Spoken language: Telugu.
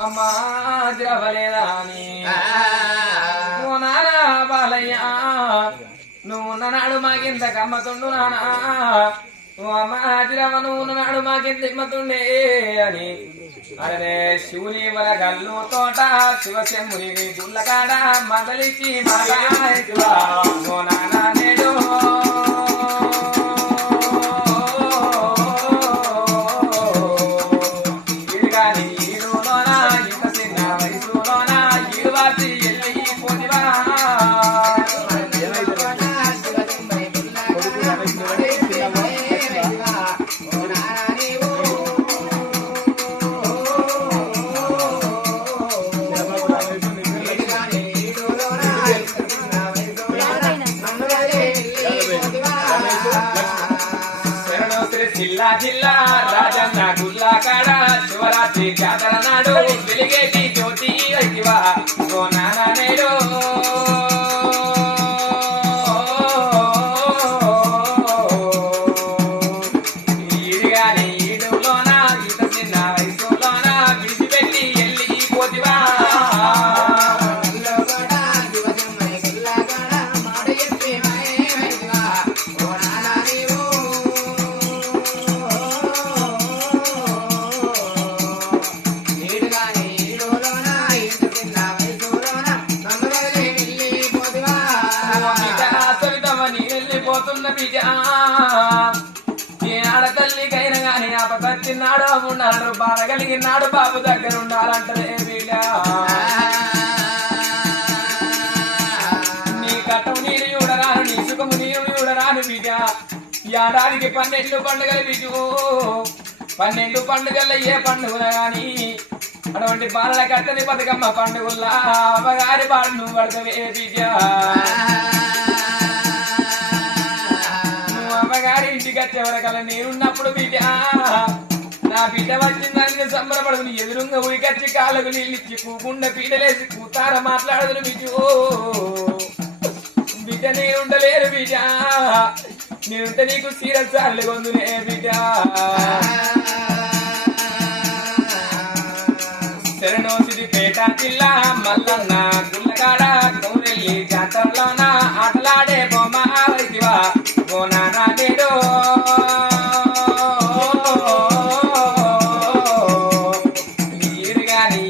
అమ్మా ద్రవలేదా అని ఓ నానా బాలయ్య నువ్వు నాడు మాకింత కమ్మతుండు నానా ఓ అమ్మా ద్రవ నువ్వు నాడు మాకింత ఇమ్మతుండే అని అరే శివుని వల గల్లు తోట శివశంభుని గుళ్ళకాడ మదలిచి మగా ఓ నానా నేడు జిల్లా జిల్లా రాజన్న గుల్లా కాడ శివరాత్రి జాతర నాడు వెలిగేటి జ్యోతి వైతివా ఓ నానా నేడు ఈడుగాని ఈడులోన ఈత చిన్న వయసులోన విడిచిపెట్టి వెళ్ళి పోతివా ఆడతల్లికైనా గాని ఆపకొచ్చినాడు ఉన్నాడు బాధ కలిగినాడు బాబు దగ్గర ఉండాలంటే బిడ్డ నీ కట్టం నీరు చూడరాను నీ సుఖము నీరు చూడరాను బిడ్డ ఏడాదికి 12 పండుగలు బిడ్డు 12 పండుగల్లో ఏ పండుగ గాని అటువంటి బాలల కట్టని బతుకమ్మ పండుగల్లా అమ్మగారి బాడు నువ్వు పడతావే బిడ్డ అమ్మగారి ఇంటికి వచ్చేవరకల నేనున్నప్పుడు బిడ్డ నా బిడ్డ వచ్చిందని సంబరపడుకుని ఎదురుంగ ఉరికచ్చి కాళ్ళకు నీళ్ళిచ్చి కూకుండా పీటలేసి కూతార మాట్లాడదును బిడ్డ బిడ్డ నేనుండలేరు బిడ్డ నేనుంటే నీకు సీరియల్ సార్లు కొందునే బిడ్డ శరణోసిది పేట జిల్లా మల్లన్న గుల్లగాడ గౌరెల్లి జాతరలోన ఆటలాడే బొమ్మ వైతివా ఓ నానా నేడు ఈడుగాని